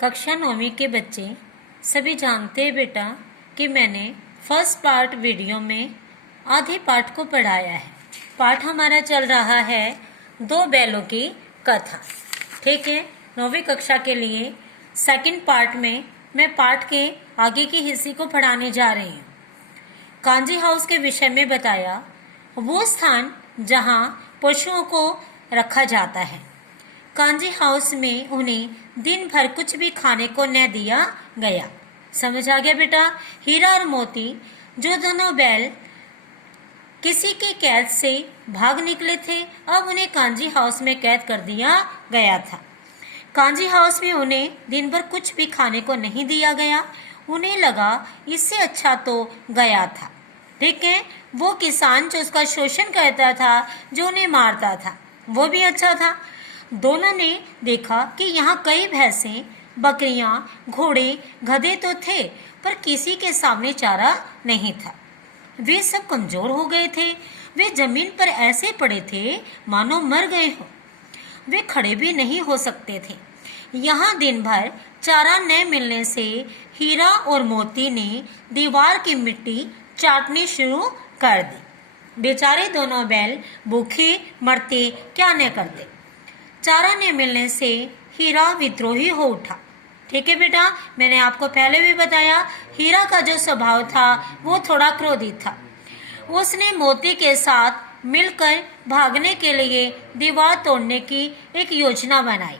कक्षा 9वीं के बच्चे सभी जानते हैं बेटा कि मैंने फर्स्ट पार्ट वीडियो में आधे पाठ को पढ़ाया है। पाठ हमारा चल रहा है दो बैलों की कथा। ठीक है, 9वीं कक्षा के लिए सेकंड पार्ट में मैं पाठ के आगे के हिस्से को पढ़ाने जा रही हूँ। कांजी हाउस के विषय में बताया वो स्थान जहाँ पशुओं को रखा जाता है। कांजी हाउस में उन्हें दिन भर कुछ भी खाने को न दिया गया। समझ आ गया बेटा? हीरा और मोती जो दोनों बैल किसी की कैद से भाग निकले थे, अब उन्हें कांजी हाउस में कैद कर दिया गया था। कांजी हाउस में उन्हें दिन भर कुछ भी खाने को नहीं दिया गया। उन्हें लगा इससे अच्छा तो गया था। ठीक है, वो किसान जो उसका शोषण करता था, जो उन्हें मारता था, वो भी अच्छा था। दोनों ने देखा कि यहाँ कई भैंसें, बकरियां, घोड़े, गधे तो थे, पर किसी के सामने चारा नहीं था। वे सब कमजोर हो गए थे। वे जमीन पर ऐसे पड़े थे मानो मर गए हो। वे खड़े भी नहीं हो सकते थे। यहाँ दिन भर चारा न मिलने से हीरा और मोती ने दीवार की मिट्टी चाटनी शुरू कर दी। बेचारे दोनों बैल भूखे मरते क्या न करते। चारा न मिलने से हीरा विद्रोही हो उठा। ठीक है बेटा, मैंने आपको पहले भी बताया हीरा का जो स्वभाव था वो थोड़ा क्रोधित था। उसने मोती के साथ मिलकर भागने के लिए दीवार तोड़ने की एक योजना बनाई।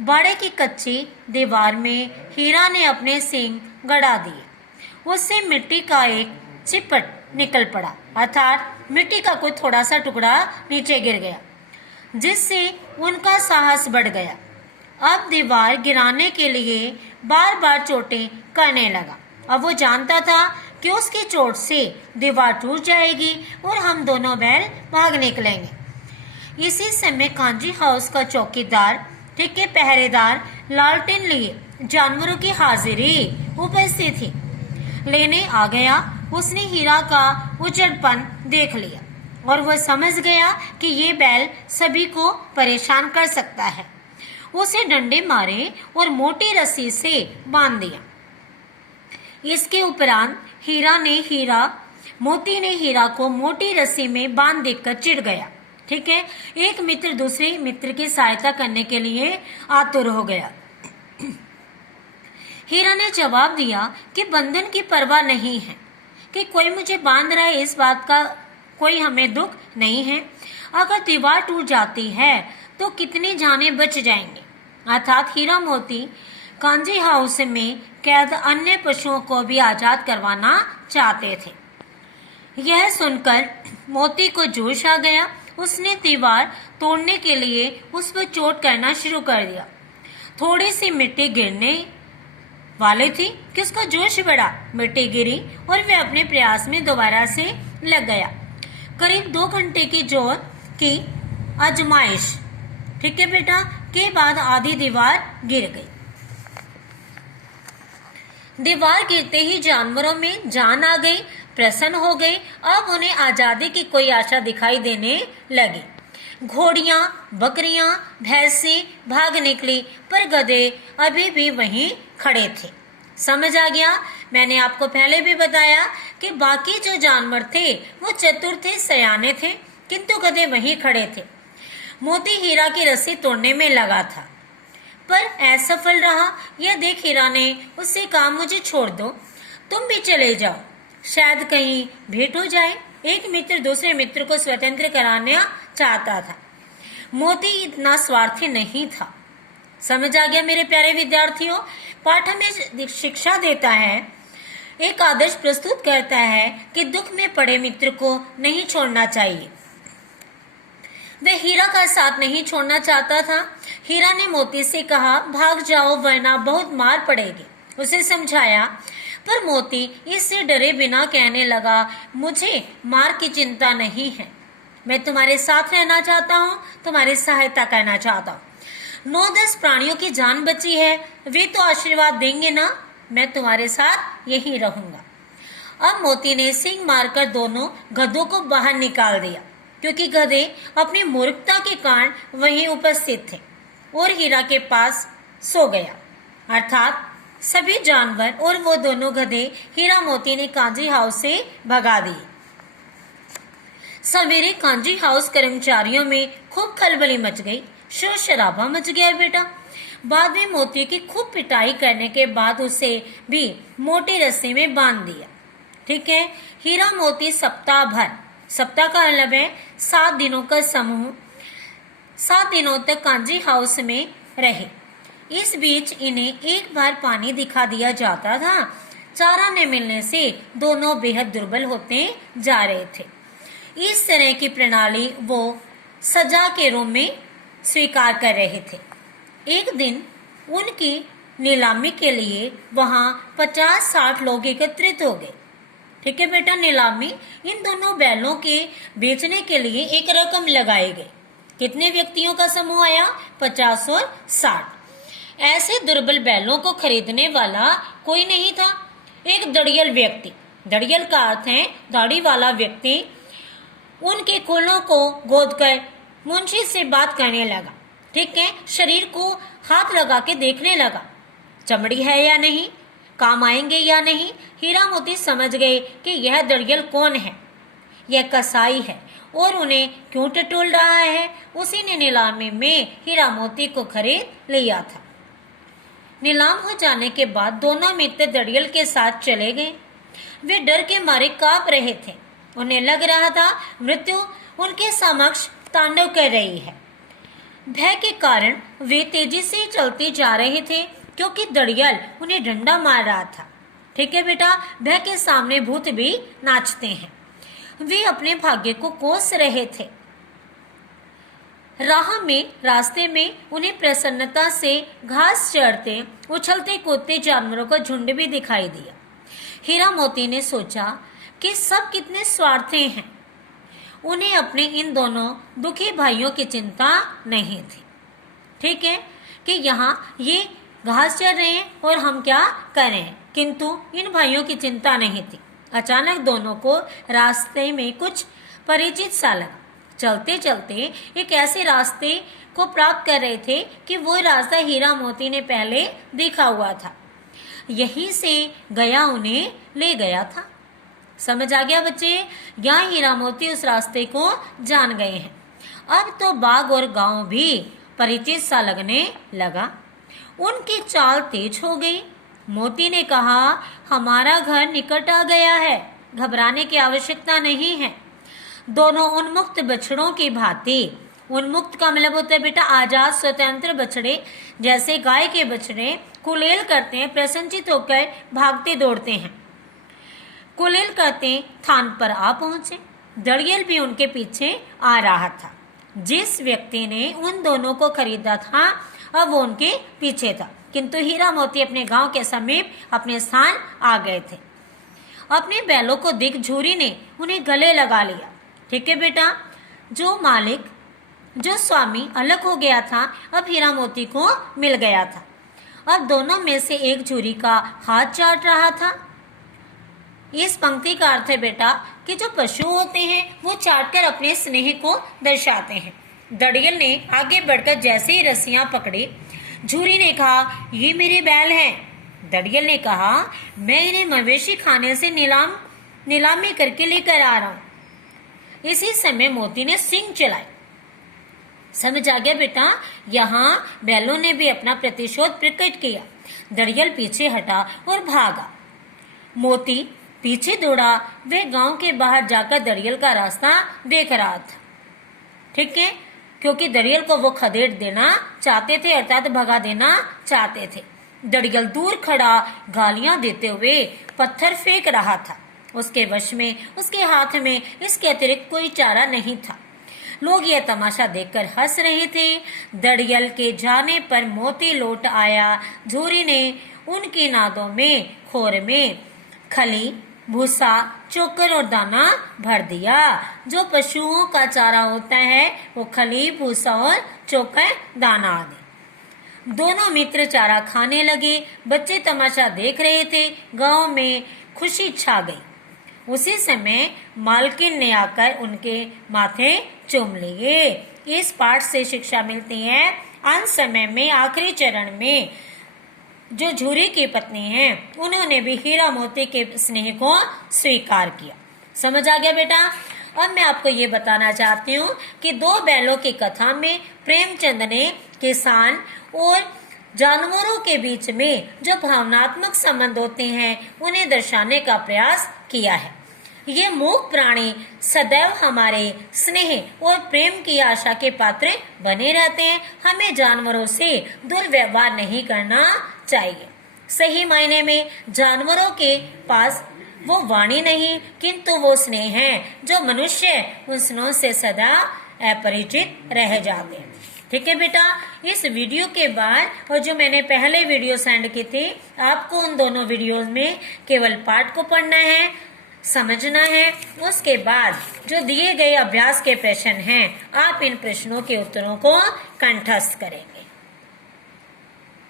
बाड़े की कच्ची दीवार में हीरा ने अपने सींग गड़ा दिए। उससे मिट्टी का एक चिपट निकल पड़ा, अर्थात मिट्टी का कोई थोड़ा सा टुकड़ा नीचे गिर गया, जिससे उनका साहस बढ़ गया। अब दीवार गिराने के लिए बार बार चोटें करने लगा। अब वो जानता था कि उसकी चोट से दीवार टूट जाएगी और हम दोनों बैल भाग निकलेंगे। इसी समय कांजी हाउस का चौकीदार, ठीक है, पहरेदार लालटेन लिए जानवरों की हाजिरी उपस्थित थी लेने आ गया। उसने हीरा का उजड़पन देख लिया और वह समझ गया कि ये बैल सभी को परेशान कर सकता है। उसे डंडे मारे और मोटी रस्सी से बांध दिया। इसके उपरांत मोती ने हीरा को मोटी रस्सी में बांध देखकर चिढ़ गया। ठीक है, एक मित्र दूसरे मित्र की सहायता करने के लिए आतुर हो गया। हीरा ने जवाब दिया कि बंधन की परवाह नहीं है, कि कोई मुझे बांध रहा है, इस बात का कोई हमें दुख नहीं है। अगर दीवार टूट जाती है तो कितनी जानें बच जाएंगी। अर्थात हीरा मोती कांजी हाउस में कैद अन्य पशुओं को भी आजाद करवाना चाहते थे। यह सुनकर मोती को जोश आ गया। उसने दीवार तोड़ने के लिए उस पर चोट करना शुरू कर दिया। थोड़ी सी मिट्टी गिरने वाली थी कि उसका जोश बढ़ा। मिट्टी गिरी और वह अपने प्रयास में दोबारा से लग गया। करीब 2 घंटे की जोर की आजमाइश, ठीक है बेटा, के बाद आधी दीवार गिर गई। दीवार गिरते ही जानवरों में जान आ गई, प्रसन्न हो गई। अब उन्हें आजादी की कोई आशा दिखाई देने लगी। घोड़ियां, बकरियां, भैंसें भाग निकली, पर गधे अभी भी वहीं खड़े थे। समझ आ गया? मैंने आपको पहले भी बताया कि बाकी जो जानवर थे वो चतुर थे, सयाने थे, किंतु गधे वहीं खड़े थे। मोती हीरा की रस्सी तोड़ने में लगा था, पर असफल रहा। यह देख हीरा ने उससे कहा, मुझे छोड़ दो, तुम भी चले जाओ, शायद कहीं भेंट हो जाए। एक मित्र दूसरे मित्र को स्वतंत्र कराना चाहता था। मोती इतना स्वार्थी नहीं था। समझ आ गया मेरे प्यारे विद्यार्थियों? पाठ हमें शिक्षा देता है, एक आदर्श प्रस्तुत करता है कि दुख में पड़े मित्र को नहीं छोड़ना चाहिए। वह हीरा का साथ नहीं छोड़ना चाहता था। हीरा ने मोती से कहा, भाग जाओ वरना बहुत मार पड़ेगी। उसे समझाया, पर मोती इससे डरे बिना कहने लगा, मुझे मार की चिंता नहीं है, मैं तुम्हारे साथ रहना चाहता हूँ, तुम्हारी सहायता करना चाहता हूँ। 9-10 प्राणियों की जान बची है, वे तो आशीर्वाद देंगे ना, मैं तुम्हारे साथ यहीं रहूंगा। अब मोती ने सींग मारकर दोनों गधों को बाहर निकाल दिया, क्योंकि गधे अपनी मूर्खता के कारण वहीं उपस्थित थे, और हीरा के पास सो गया। अर्थात सभी जानवर और वो दोनों गधे हीरा मोती ने कांजी हाउस से भगा दिए। सवेरे कांजी हाउस कर्मचारियों में खूब खलबली मच गई, शोर शराबा मच गया बेटा। बाद में मोती की खूब पिटाई करने के बाद उसे भी मोटी रस्सी में बांध दिया। ठीक है, हीरा मोती सप्ताह भर, सप्ताह का मतलब है 7 दिनों का समूह, 7 दिनों तक कांजी हाउस में रहे। इस बीच इन्हें एक बार पानी दिखा दिया जाता था। चारा न मिलने से दोनों बेहद दुर्बल होते जा रहे थे। इस तरह की प्रणाली वो सजा के रूप में स्वीकार कर रहे थे। एक दिन उनकी नीलामी के लिए वहां 50-60 लोग एकत्रित हो गए। ठीक है बेटा, नीलामी इन दोनों बैलों के बेचने के लिए एक रकम लगाई गई। कितने व्यक्तियों का समूह आया? 50 और 60। ऐसे दुर्बल बैलों को खरीदने वाला कोई नहीं था। एक दड़ियल व्यक्ति, दड़ियल का अर्थ है दाढ़ी वाला व्यक्ति, उनके खोलों को गोदकर मुंशी से बात करने लगा। ठीक है, शरीर को हाथ लगा के देखने लगा, चमड़ी है या नहीं, काम आएंगे या नहीं। हीरा मोती समझ गए कि यह दड़ियल कौन है, यह कसाई है और उन्हें क्यों टटोल रहा है। उसी ने नीलामी में हीरा मोती को खरीद लिया था। नीलाम हो जाने के बाद दोनों मित्र दड़ियल के साथ चले गए। वे डर के मारे कांप रहे थे। उन्हें लग रहा था मृत्यु उनके समक्ष तांडव कर रही है। भय के कारण वे तेजी से चलते जा रहे थे क्योंकि दड़ियल उन्हें डंडा मार रहा था। ठीक है बेटा, भय के सामने भूत भी नाचते हैं। वे अपने भाग्य को कोस रहे थे। रास्ते में उन्हें प्रसन्नता से घास चढ़ते उछलते कूदते जानवरों का झुंड भी दिखाई दिया। हीरा मोती ने सोचा कि सब कितने स्वार्थी हैं। उन्हें अपने इन दोनों दुखी भाइयों की चिंता नहीं थी। ठीक है कि यहाँ ये घास चर रहे हैं और हम क्या करें, किंतु इन भाइयों की चिंता नहीं थी। अचानक दोनों को रास्ते में कुछ परिचित सा लगा। चलते चलते एक ऐसे रास्ते को प्राप्त कर रहे थे कि वो रास्ता हीरा मोती ने पहले देखा हुआ था। यहीं से गया उन्हें ले गया था। समझ आ गया बच्चे? यहाँ हीरा मोती उस रास्ते को जान गए हैं। अब तो बाग और गांव भी परिचित सा लगने लगा। उनकी चाल तेज हो गई। मोती ने कहा, हमारा घर निकट आ गया है, घबराने की आवश्यकता नहीं है। दोनों उन्मुक्त बछड़ों की भांति, उन्मुक्त का मतलब होता है बेटा आजाद स्वतंत्र बछड़े, जैसे गाय के बछड़े कुलेल करते हैं, प्रसन्नचित होकर भागते दौड़ते हैं। कुलेल करते थान पर आ पहुंचे। दड़ियल भी उनके पीछे आ रहा था। जिस व्यक्ति ने उन दोनों को खरीदा था अब वो उनके पीछे था, किंतु हीरा मोती अपने गांव के समीप अपने स्थान आ गए थे। अपने बैलों को देख झूरी ने उन्हें गले लगा लिया। ठीक है बेटा, जो मालिक, जो स्वामी अलग हो गया था अब हीरा मोती को मिल गया था। अब दोनों में से एक झूरी का हाथ चाट रहा था। इस पंक्ति का अर्थ है बेटा कि जो पशु होते हैं वो चाटकर अपने स्नेह को दर्शाते हैं। दड़ियल ने आगे बढ़कर जैसे ही रस्सियां पकड़ी, झूरी ने कहा, ये मेरे बैल हैं। दड़ियल ने कहा, मैं इन्हें मवेशी खाने से नीलामी करके लेकर आ रहा हूं। इसी समय मोती ने सींग चलाए। समझ आ गया बेटा? यहाँ बैलों ने भी अपना प्रतिशोध प्रकट किया। दड़ियल पीछे हटा और भागा। मोती पीछे दौड़ा। वह गांव के बाहर जाकर दड़ियल का रास्ता देख रहा था। ठीक है, क्योंकि दड़ियल को वो खदेड़ देना चाहते थे, अर्थात भगा देना चाहते थे। दड़ियल दूर खड़ा गालियां देते हुए पत्थर फेंक रहा था। उसके वश में, उसके हाथ में इसके अतिरिक्त कोई चारा नहीं था। लोग यह तमाशा देखकर हंस रहे थे। दड़ियल के जाने पर मोती लौट आया। झूरी ने उनकी नादों में, खोर में खली, भूसा, चोकर और दाना भर दिया। जो पशुओं का चारा होता है वो खली, भूसा और चोकर, दाना आदि। दोनों मित्र चारा खाने लगे। बच्चे तमाशा देख रहे थे। गांव में खुशी छा गई। उसी समय मालकिन ने आकर उनके माथे चूम लिए। इस पाठ से शिक्षा मिलती है अंत समय में, आखिरी चरण में जो झूरी की पत्नी हैं, उन्होंने भी हीरा मोती के स्नेह को स्वीकार किया। समझ आ गया बेटा? अब मैं आपको ये बताना चाहती हूँ कि दो बैलों की कथा में प्रेमचंद ने किसान और जानवरों के बीच में जो भावनात्मक संबंध होते हैं उन्हें दर्शाने का प्रयास किया है। ये मूक प्राणी सदैव हमारे स्नेह और प्रेम की आशा के पात्र बने रहते हैं। हमें जानवरों से दुर्व्यवहार नहीं करना चाहिए। सही मायने में जानवरों के पास वो वाणी नहीं, किंतु वो स्नेह है जो मनुष्य उन स्नेह से सदा अपरिचित रह जाते हैं। ठीक है बेटा, इस वीडियो के बाद और जो मैंने पहले वीडियो सेंड की थी, आपको उन दोनों वीडियोस में केवल पाठ को पढ़ना है, समझना है। उसके बाद जो दिए गए अभ्यास के प्रश्न हैं, आप इन प्रश्नों के उत्तरों को कंठस्थ करेंगे।